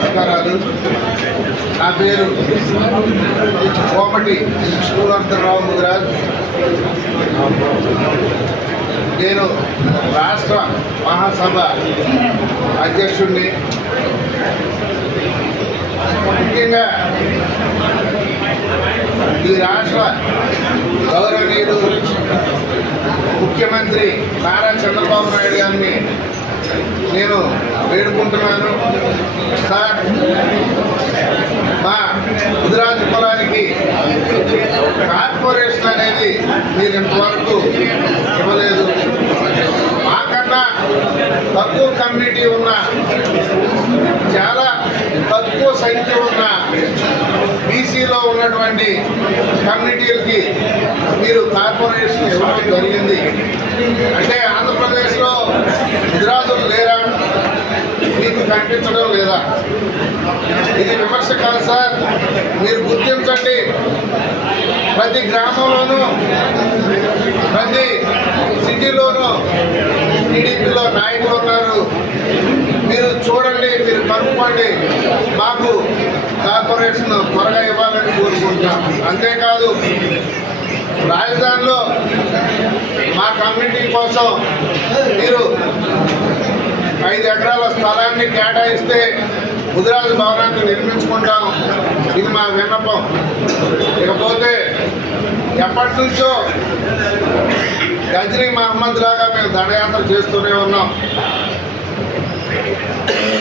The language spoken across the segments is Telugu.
నమస్కారాలు. నా పేరు కోమటి విష్ణువర్ధనరావు ముదిరాజ్. నేను రాష్ట్ర మహాసభ అధ్యక్షుడిని. ముఖ్యంగా ఈ రాష్ట్ర గౌరవనీయులు ముఖ్యమంత్రి నారా చంద్రబాబు నాయుడు గారిని నేను వేడుకుంటున్నాను. సార్, మా ముదిరాజు కులానికి కార్పొరేషన్ అనేది మీరు ఇంతవరకు ఇవ్వలేదు. మాకన్నా తక్కువ కమ్యూనిటీ ఉన్న, చాలా తక్కువ సంఖ్య ఉన్న బీసీలో ఉన్నటువంటి కమ్యూనిటీలకి మీరు కార్పొరేషన్ ఇవ్వడం జరిగింది. అంటే ఆంధ్రప్రదేశ్లో ముదిరాజులు లేరా? మీకు కనిపించడం లేదా? ఇది విమర్శ కాదు సార్, మీరు గుర్తించండి. ప్రతి గ్రామంలోనూ, ప్రతి సిటీలోనూ టీడీపీలో నాయకులు ఉన్నారు. మీరు చూడండి, మీరు కనుక్కోండి. మాకు కార్పొరేషన్ త్వరగా ఇవ్వాలని కోరుకుంటున్నాం. అంతేకాదు, రాజధానిలో మా కమ్యూనిటీ కోసం మీరు 5 ఎకరాల స్థలాన్ని కేటాయిస్తే ముదిరాజు భవనాన్ని నిర్మించుకుంటాం. ఇది మా విన్నపం. ఇకపోతే ఎప్పటి నుంచో గజనీ మహమ్మద్ లాగా మేము దండయాత్ర చేస్తూనే ఉన్నాం.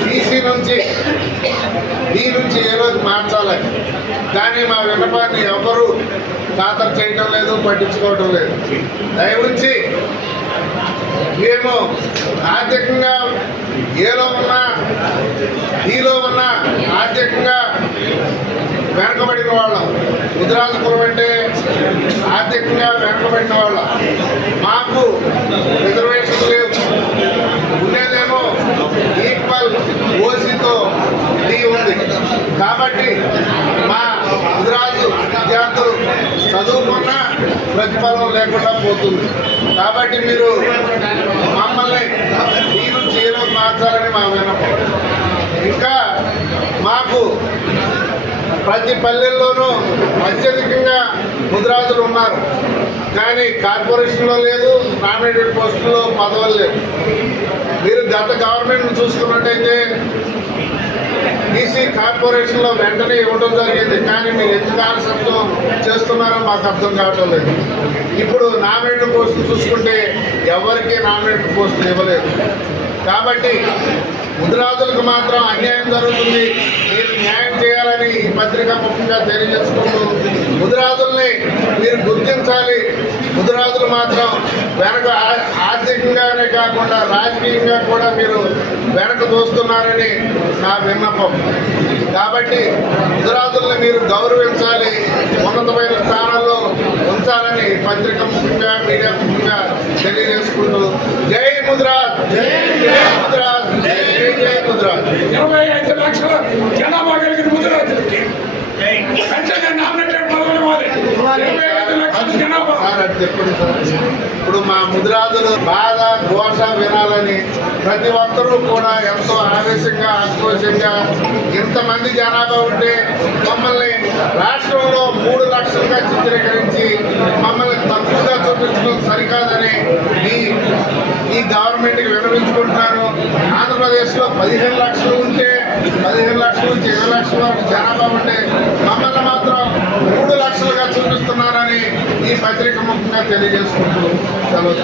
బీసీ నుంచి ఈ నుంచి ఏ రోజు మార్చాలని, కానీ మా విన్నపాన్ని ఎవరు ఖాతరు చేయటం లేదు, పట్టించుకోవటం లేదు. దయవుంచి మేము ఆర్థికంగా ఏలో ఉన్నా, ఈలో ఉన్నా ఆర్థికంగా వెనకబడిన వాళ్ళం. ముదిరాజు కులం అంటే ఆర్థికంగా వెనకబడిన వాళ్ళం. మాకు రిజర్వేషన్ లేవు. ఉండేదేమో ఈక్వల్ ఓసీతో డి ఉంది. కాబట్టి మా ముదిరాజు విద్యార్థులు చదువుకున్న ప్రతిఫలం లేకుండా పోతుంది. కాబట్టి మీరు మమ్మల్ని ఈ నుంచి ఏదో మార్చాలని మా విన్నపం. ఇంకా మాకు ప్రతి పల్లెల్లోనూ అత్యధికంగా ముదిరాజులు ఉన్నారు, కానీ కార్పొరేషన్లో లేదు, నామినేటెడ్ పోస్టుల్లో పదవులు లేవు. మీరు గత గవర్నమెంట్ను చూసుకున్నట్టయితే బీసీ కార్పొరేషన్లో వెంటనే ఇవ్వడం జరిగింది, కానీ మీరు ఎందుకు ఆలస్యం చేస్తున్నారో మాకు అర్థం కావటం లేదు. ఇప్పుడు నామినేటెడ్ పోస్టులు చూసుకుంటే ఎవరికి నామినేటెడ్ పోస్టులు ఇవ్వలేదు. కాబట్టి ముదిరాజులకు మాత్రం అన్యాయం జరుగుతుంది. మీరు న్యాయం చేయాలని ఈ పత్రికా ముఖ్యంగా తెలియజేసుకుంటూ, ముదిరాజుల్ని మీరు గుర్తించాలి. ముదిరాజులు మాత్రం వెనక ఆర్థికంగానే కాకుండా రాజకీయంగా కూడా మీరు వెనక దోస్తున్నారని నా విన్నపం. కాబట్టి ముదిరాజుల్ని మీరు గౌరవించాలి, ఉన్నతమైన స్థానాల్లో ఉంచాలని పత్రిక ముఖ్యంగా, మీడియా ముఖ్యంగా తెలియజేసుకుంటూ, జై ముదిరాజ్, జై ముదిరాజ్, జై జై ముదిరాజ్. 25 లక్షల జనాభా కలిగిన ముదిరాజులకి ఇప్పుడు మా ముదిరాజులు బాధ ఘోష వినాలని ప్రతి ఒక్కరూ కూడా ఎంతో ఆవేశంగా, ఆక్రోశంగా, ఇంతమంది జనాభా ఉంటే మమ్మల్ని రాష్ట్రంలో 3 లక్షలుగా చిత్రీకరించి మమ్మల్ని తక్కువగా చూపించడం సరికాదని ఈ గవర్నమెంట్కి విన్నవించుకుంటున్నాను. ఆంధ్రప్రదేశ్లో 15 లక్షలు ఉంటే 15 లక్షల నుంచి 20 లక్షల వరకు జనాభా ఉంటే మమ్మల్ని మాత్రం 3 లక్షలుగా చూపిస్తున్నారని ఈ పత్రిక ముఖ్యంగా తెలియజేసుకుంటూ సెలవు.